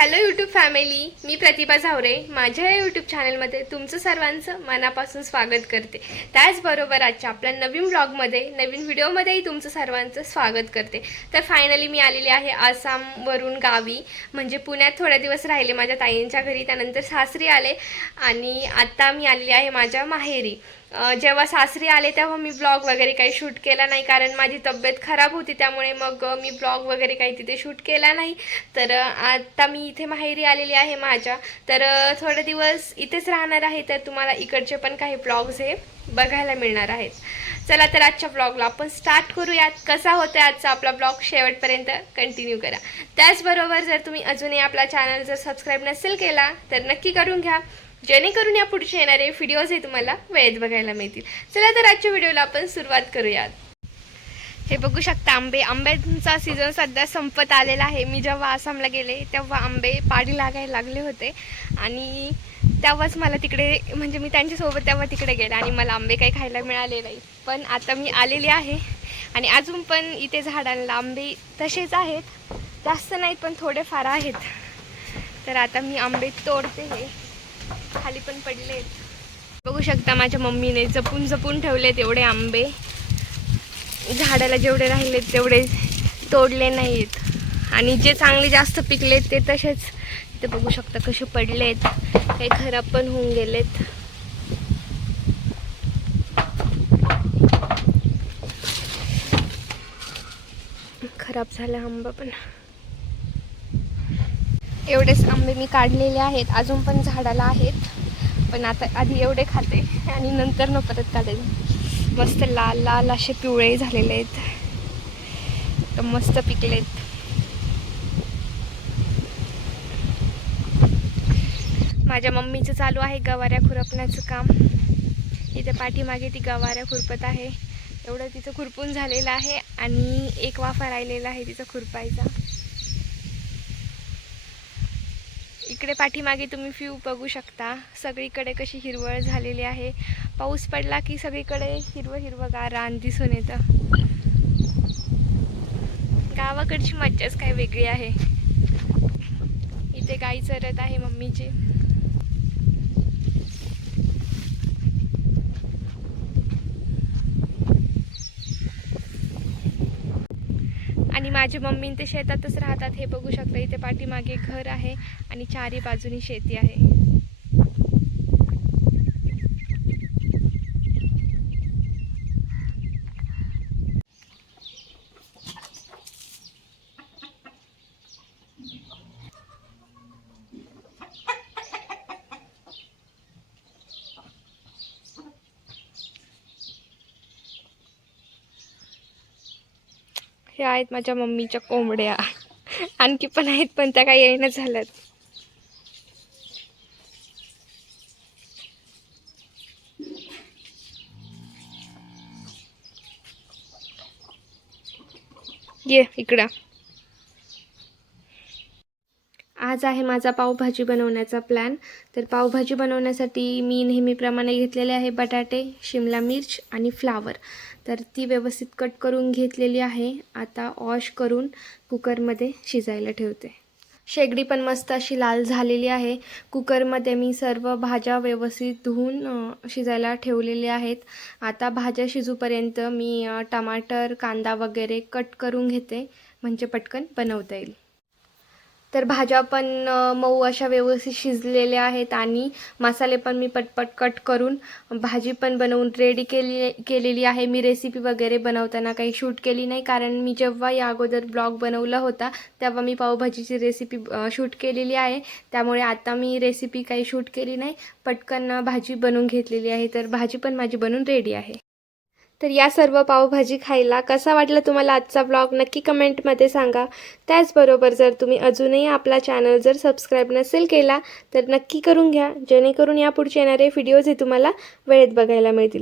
Hello YouTube family मी प्रतिभा झावरे. माझ्या या यूट्यूब चॅनलमध्ये तुमचं सर्वांचं मनापासून स्वागत करते. त्याचबरोबर आजच्या आपल्या नवीन ब्लॉगमध्ये नवीन व्हिडिओमध्येही तुमचं सर्वांचं स्वागत करते. तर फायनली मी आलेली आहे आसामवरून गावी. म्हणजे पुण्यात थोड्या दिवस राहिले माझ्या ताईंच्या घरी त्यानंतर सासरी आले. आणि आत्ता मी आलेली आहे माझ्या माहेरी. जेव्हा सासरी आले तेव्हा मी ब्लॉग वगैरे काही शूट केला नाही कारण माझी तब्येत खराब होती त्यामुळे मग मी ब्लॉग वगैरे काही तिथे शूट केला नाही. तर आता मी इथे माहेरी आलेली आहे माझ्या. तर थोडे दिवस इथेच राहणार आहे तर तुम्हाला इकडचे पण काही ब्लॉग्स हे बघायला मिळणार आहेत. चला तर आजच्या ब्लॉगला आपण स्टार्ट करूयात. कसा होता आजचा आपला ब्लॉग? शेवटपर्यंत कंटिन्यू करा. त्याचबरोबर जर तुम्ही अजूनही आपला चॅनल जर सबस्क्राईब नसेल केला तर नक्की करून घ्या. जेणेकरून या पुढचे येणारे व्हिडिओज हे तुम्हाला वेळेत बघायला मिळतील. चला तर आजच्या व्हिडिओला आपण सुरुवात करूयात. हे बघू शकता आंबे. आंब्यांचा सीझन सध्या संपत आलेला आहे. मी जेव्हा आसामला गेले तेव्हा आंबे पाडी लागायला लागले होते. आणि तेव्हाच मला तिकडे म्हणजे मी त्यांच्यासोबत तेव्हा तिकडे गेले आणि मला आंबे काही खायला मिळाले नाही. पण आता मी आलेली आहे आणि अजून पण इथे झाडांना आंबे तसेच आहेत. जास्त नाहीत पण थोडेफार आहेत. तर आता मी आंबे तोडते हे खाली पण पडले. बघू शकता माझ्या मम्मीने जपून जपून ठेवलेत एवढे आंबे. झाडाला जेवढे राहिलेत तेवढे तोडले नाहीत. आणि जे चांगले जास्त पिकलेत ते तसेच. ते बघू शकता कसे पडलेत. काही खराब पण होऊन गेलेत. खराब झाला आंबा पण. एवढेच आंबे मी काढलेले आहेत. अजून पण झाडाला आहेत. पण आता आधी एवढे खाते आणि नंतर न परत काढेल. मस्त लाल लाल असे पिवळे झालेले आहेत. तर मस्त पिकलेत. माझ्या मम्मीचं चालू आहे गवाऱ्या खुरपण्याचं काम. इथे पाठीमागे ती गवाऱ्या खुरपत आहे. एवढं तिचं खुरपून झालेलं आहे आणि एक वाफा राहिलेला आहे तिचं खुरपायचा. इकडे पाठीमागे तुम्ही व्ह्यू बघू शकता. सगळीकडे कशी हिरवळ झालेली आहे. पाऊस पडला की सगळीकडे हिरवं हिरवंगार रान दिसून येतं. गावाकडची मज्जाच काय वेगळी आहे. इथे गाई चरत आहे मम्मीची आणि माझी मम्मी ते शेतातच राहतात. हे बघू शकता इथे पाठीमागे घर आहे आणि चारी बाजूनी शेती आहे. हे आहेत माझ्या मम्मीच्या कोंबड्या. आणखी पण आहेत पण त्या काही येणं झाल्यात. ये इकडं. आज आहे माझा पावभाजी बनवण्याचा प्लॅन तर पावभाजी बनवण्यासाठी मी नेहमीप्रमाणे घेतलेले आहे बटाटे शिमला मिर्च आणि फ्लावर तर ती व्यवस्थित कट करून घेतलेली आहे. आता वॉश करून कुकरमध्ये शिजायला ठेवते. शेगडी पण मस्त अशी लाल झालेली आहे. कुकरमध्ये मी सर्व भाज्या व्यवस्थित धुवून शिजायला ठेवलेल्या आहेत. आता भाज्या शिजूपर्यंत मी टमाटर कांदा वगैरे कट करून घेते. म्हणजे पटकन बनवता येईल. तर भाज्या पण मऊ अशा व्यवस्थित शिजलेल्या आहेत आणि मसाले पण मी पटपट कट करून भाजी पण बनवून रेडी केली केलेली आहे. मी रेसिपी वगैरे बनवताना काही शूट केली नाही. कारण मी जेव्हा या अगोदर ब्लॉग बनवला होता तेव्हा मी पावभाजीची रेसिपी शूट केलेली आहे. त्यामुळे आता मी रेसिपी काही शूट केली नाही. पटकन भाजी बनवून घेतलेली आहे. तर भाजी पण माझी बनवून रेडी आहे. तर या सर्व पावभाजी खायला कसा वाटला तुम्हाला आजचा ब्लॉग नक्की कमेंटमध्ये सांगा. त्याचबरोबर जर तुम्ही अजूनही आपला चॅनल जर सबस्क्राईब नसेल केला तर नक्की करून घ्या. जेणेकरून या पुढचे येणारे व्हिडिओज हे तुम्हाला वेळेत बघायला मिळतील.